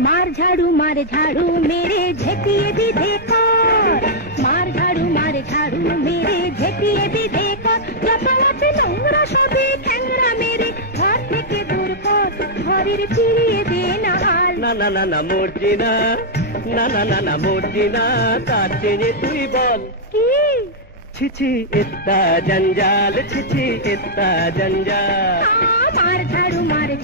मार झाड़ू मेरे झेटिए भी देखो, मार झाड़ू मेरे झेटिए भी देखो, যত আছে নোংরা সবই ঠ্যাংরা মেরে ঘর থেকে দূর কর, ঘরের ফিরিয়ে দে না হাল। না না না না মরছি না, না না না না মরছি না, তার চেয়ে তুই বল কি? ছিছি ইত্তা জঞ্জাল, ছিছি ইত্তা জঞ্জাল। মার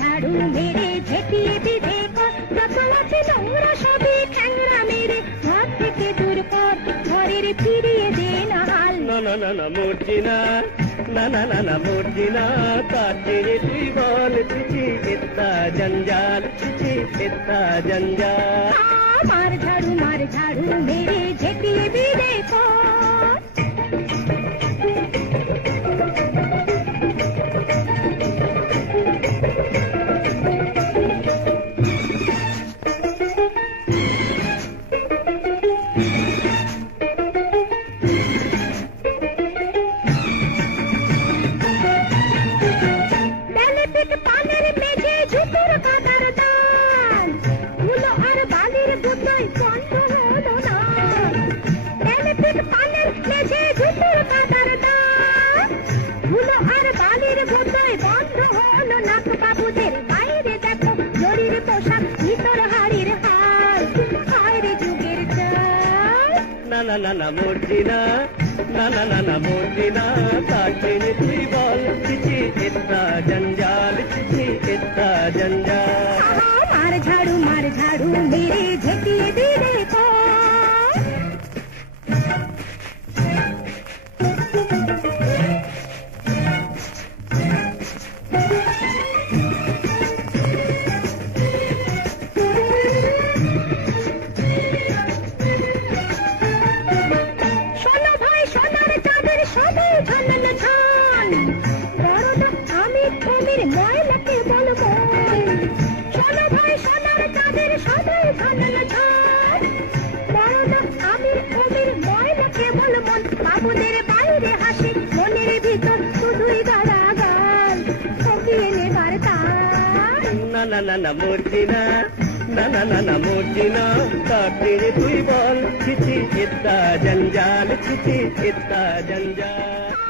ঝাড়ু মেরে ঝেটিয়ে भी देखो, যত আছে নোংরা সবই ঠ্যাংরা মেরে ঘর থেকে দূর কর, ঘরের ফিরিয়ে দে না হাল। না না না না মরছি না, না না না না মরছি না, তার চেয়ে তুই বল ছিছি ইত্তা জঞ্জাল, ছিছি ইত্তা জঞ্জাল। मार झाड़ू मेरे झेटिए भी देखो। पाনের মেঝে জুতোর কাদার দান, ধুলো আর বালির বোতল বন্ধ হলো না। বেলপিট পানের মেঝে জুতোর কাদার দান, ধুলো আর বালির বোতল বন্ধ হলো না। বাবুদের বাইরে দেখো জরির পোশাক, ভিতর হাড়ির হাল, হায়রে যুগের চাল। না না না না মরছি না, না না না না মরছি না, তার চেয়ে তুই বল ছিছি ইত্তা জঞ্জাল, ছিছি ইত্তা জঞ্জাল। मार झाड़ू मेरे झेटिए भी देखो। শোনো ভাই সোনার চাঁদের সবাই ঝানন ঝান, বড় আমি কুমির ময়লাকে বলবো। শোনো ভাই সোনার চাঁদের সবাই ঝানন ঝান, বড় আমি কুমির ময়লাকে বলবো। বাবুদের বাইরে হাসি, মনের ভিতর শুধুই গালাগাল, ঠকিয়ে নেবার তাল। না না না না মরছি না, না না না না মরছি না, তার চেয়ে তুই বল ছিছি ইত্তা জঞ্জাল, ছিছি ইত্তা জঞ্জাল।